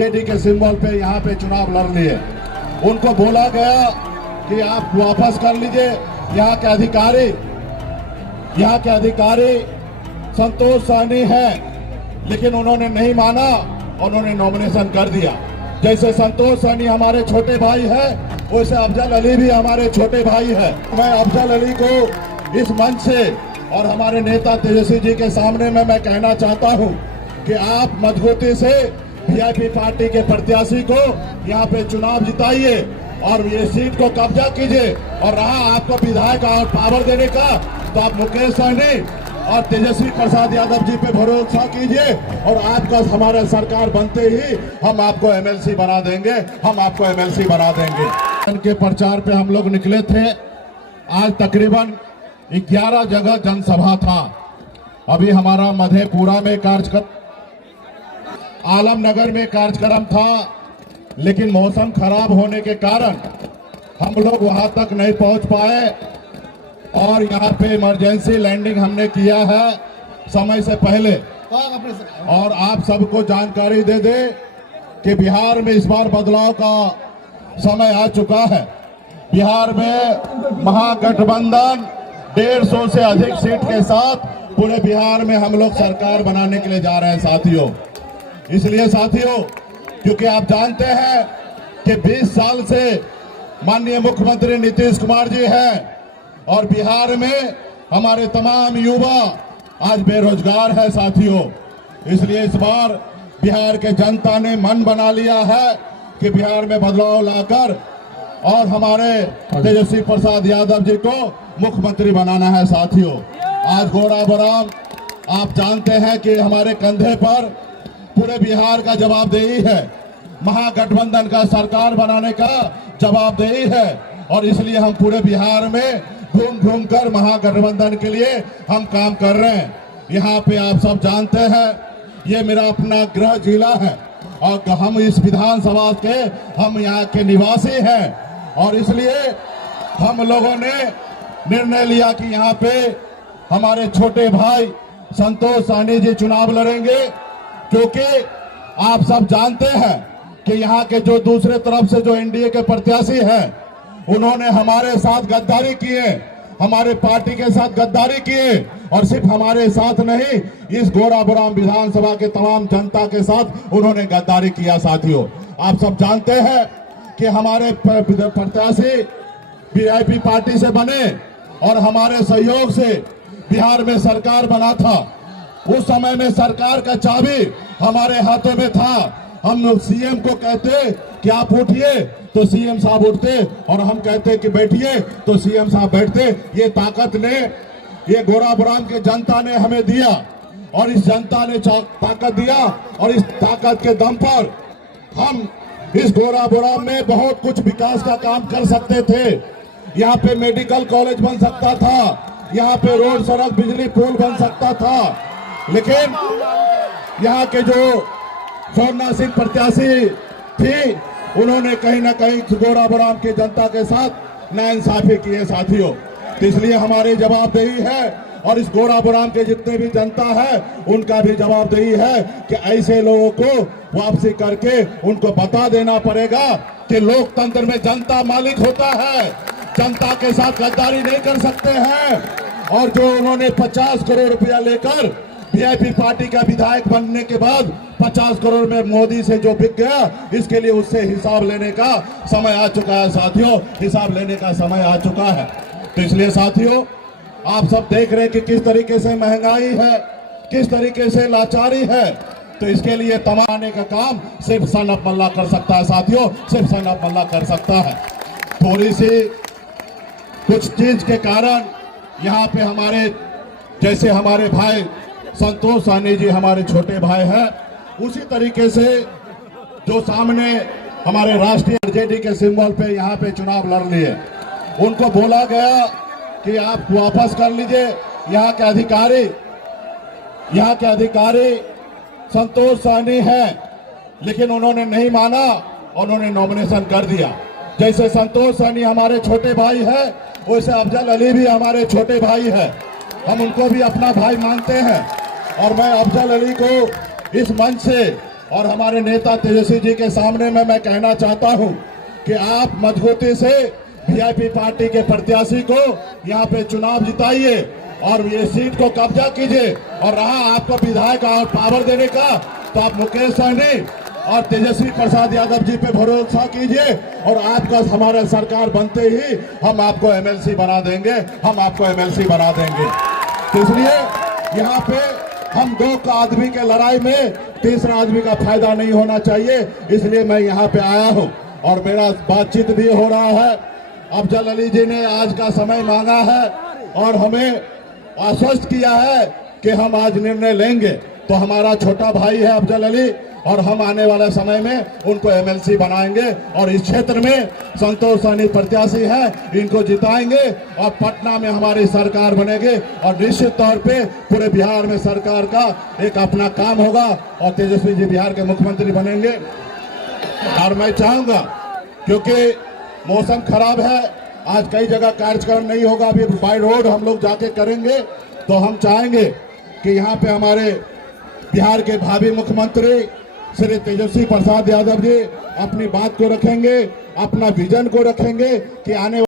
RJD के symbol पे यहाँ पे चुनाव लड़ लिए। उनको बोला गया कि आप वापस कर लीजिए। यहाँ के अधिकारी संतोष सहनी है, लेकिन उन्होंने नहीं माना, उन्होंने नॉमिनेशन कर दिया। जैसे संतोष सहनी हमारे छोटे भाई है, वैसे अफजल अली भी हमारे छोटे भाई है। मैं अफजल अली को इस मंच से और हमारे नेता तेजस्वी जी के सामने में मैं कहना चाहता हूं कि आप मजबूती से वीआईपी पार्टी के प्रत्याशी को यहाँ पे चुनाव जिताइए और ये सीट को कब्जा कीजिए। और रहा आपको विधायक और पावर देने का, तो आप मुकेश सहनी और तेजस्वी प्रसाद यादव जी पे भरोसा कीजिए और आपका हमारा सरकार बनते ही हम आपको एमएलसी बना देंगे, इनके प्रचार पे हम लोग निकले थे। आज तकरीबन 11 जगह जनसभा था। अभी हमारा मधेपुरा में कार्यक्रम, आलमनगर में कार्यक्रम था, लेकिन मौसम खराब होने के कारण हम लोग वहां तक नहीं पहुंच पाए और यहाँ पे इमरजेंसी लैंडिंग हमने किया है समय से पहले। और आप सबको जानकारी दे दे कि बिहार में इस बार बदलाव का समय आ चुका है। बिहार में महागठबंधन 150 से अधिक सीट के साथ पूरे बिहार में हम लोग सरकार बनाने के लिए जा रहे हैं साथियों। इसलिए साथियों, क्योंकि आप जानते हैं कि 20 साल से माननीय मुख्यमंत्री नीतीश कुमार जी हैं और बिहार में हमारे तमाम युवा आज बेरोजगार है साथियों। इसलिए इस बार बिहार के जनता ने मन बना लिया है कि बिहार में बदलाव लाकर और हमारे तेजस्वी प्रसाद यादव जी को मुख्यमंत्री बनाना है साथियों। आज घोड़ा बराम आप जानते हैं कि हमारे कंधे पर पूरे बिहार का जवाबदेही है, महागठबंधन का सरकार बनाने का जवाबदेही है। और इसलिए हम पूरे बिहार में घूम घूम कर महागठबंधन के लिए हम काम कर रहे हैं। यहाँ पे आप सब जानते हैं ये मेरा अपना गृह जिला है और हम इस विधानसभा के हम यहाँ के निवासी हैं और इसलिए हम लोगों ने निर्णय लिया कि यहाँ पे हमारे छोटे भाई संतोष सहनी जी चुनाव लड़ेंगे, क्योंकि आप सब जानते हैं कि यहाँ के जो दूसरे तरफ से जो एनडीए के प्रत्याशी हैं उन्होंने हमारे साथ गद्दारी किए, हमारे पार्टी के साथ गद्दारी किए और सिर्फ हमारे साथ नहीं, इस घोड़ाबुराम विधानसभा के तमाम जनता के साथ उन्होंने गद्दारी किया साथियों। आप सब जानते हैं कि हमारे प्रत्याशी वीआईपी पार्टी से बने और हमारे सहयोग से बिहार में सरकार बना था। उस समय में सरकार का चाबी हमारे हाथों में था। हम लोग सीएम को कहते कि आप उठिए तो सीएम साहब उठते और हम कहते कि बैठिए तो सीएम साहब बैठते। ये ताकत ने, ये घोड़ाबुराम के जनता ने हमें दिया और इस जनता ने ताकत दिया और इस ताकत के दम पर हम इस घोड़ाबुराम में बहुत कुछ विकास का काम कर सकते थे। यहाँ पे मेडिकल कॉलेज बन सकता था, यहाँ पे रोड, सड़क, बिजली, पुल बन सकता था, लेकिन यहाँ के जो स्वर्णा सिंह प्रत्याशी थी उन्होंने कहीं ना कहीं घोड़ाबुराम की जनता के साथ नाइंसाफी की है साथियों। तो इसलिए हमारी जवाबदेही है और इस घोड़ाबुराम के जितने भी जनता है उनका भी जवाबदेही है कि ऐसे लोगों को वापसी करके उनको बता देना पड़ेगा कि लोकतंत्र में जनता मालिक होता है, जनता के साथ गद्दारी नहीं कर सकते हैं। और जो उन्होंने 50 करोड़ रुपया लेकर वीआईपी पार्टी का विधायक बनने के बाद 50 करोड़ में मोदी से जो बिक गया, इसके लिए उससे हिसाब लेने का समय आ चुका है साथियों, हिसाब लेने का समय आ चुका है। तो इसलिए साथियों, आप सब देख रहे हैं कि किस तरीके से महंगाई है, किस तरीके से लाचारी है। तो इसके लिए तमाने का काम सिर्फ सनत मल्ला कर सकता है साथियों, सिर्फ सनत मल्ला कर सकता है। थोड़ी सी कुछ चीज के कारण यहाँ पे हमारे जैसे हमारे भाई संतोष सहनी जी हमारे छोटे भाई हैं, उसी तरीके से जो सामने हमारे राष्ट्रीय आरजेडी के सिंबल पे यहाँ पे चुनाव लड़ लिए। उनको बोला गया कि आप वापस कर लीजिए। यहाँ के अधिकारी संतोष सहनी है, लेकिन उन्होंने नहीं माना, उन्होंने नॉमिनेशन कर दिया। जैसे संतोष सहनी हमारे छोटे भाई है, वैसे अफजल अली भी हमारे छोटे भाई है। हम उनको भी अपना भाई मानते हैं और मैं अफजल अली को इस मंच से और हमारे नेता तेजस्वी जी के सामने में मैं कहना चाहता हूं कि आप मजबूती से वीआईपी पार्टी के प्रत्याशी को यहाँ पे चुनाव जिताइए और ये सीट को कब्जा कीजिए। और रहा आपको विधायक और पावर देने का, तो आप मुकेश सहनी और तेजस्वी प्रसाद यादव जी पे भरोसा कीजिए और आपका हमारा सरकार बनते ही हम आपको एमएलसी बना देंगे, हम आपको एमएलसी बना देंगे। तो इसलिए यहाँ पे हम दो का आदमी के लड़ाई में तीसरा आदमी का फायदा नहीं होना चाहिए, इसलिए मैं यहाँ पे आया हूँ और मेरा बातचीत भी हो रहा है। अफजल अली जी ने आज का समय मांगा है और हमें आश्वस्त किया है कि हम आज निर्णय लेंगे। तो हमारा छोटा भाई है अफजल अली और हम आने वाले समय में उनको एमएलसी बनाएंगे और इस क्षेत्र में संतोष सहनी प्रत्याशी हैं, इनको जिताएंगे और पटना में हमारी सरकार बनेगी और निश्चित तौर पे पूरे बिहार में सरकार का एक अपना काम होगा और तेजस्वी जी बिहार के मुख्यमंत्री बनेंगे। और मैं चाहूंगा, क्योंकि मौसम खराब है, आज कई जगह कार्यक्रम नहीं होगा, अभी बाय रोड हम लोग जाके करेंगे, तो हम चाहेंगे कि यहाँ पे हमारे बिहार के भावी मुख्यमंत्री श्री तेजस्वी प्रसाद यादव जी अपनी बात को रखेंगे, अपना विजन को रखेंगे कि आने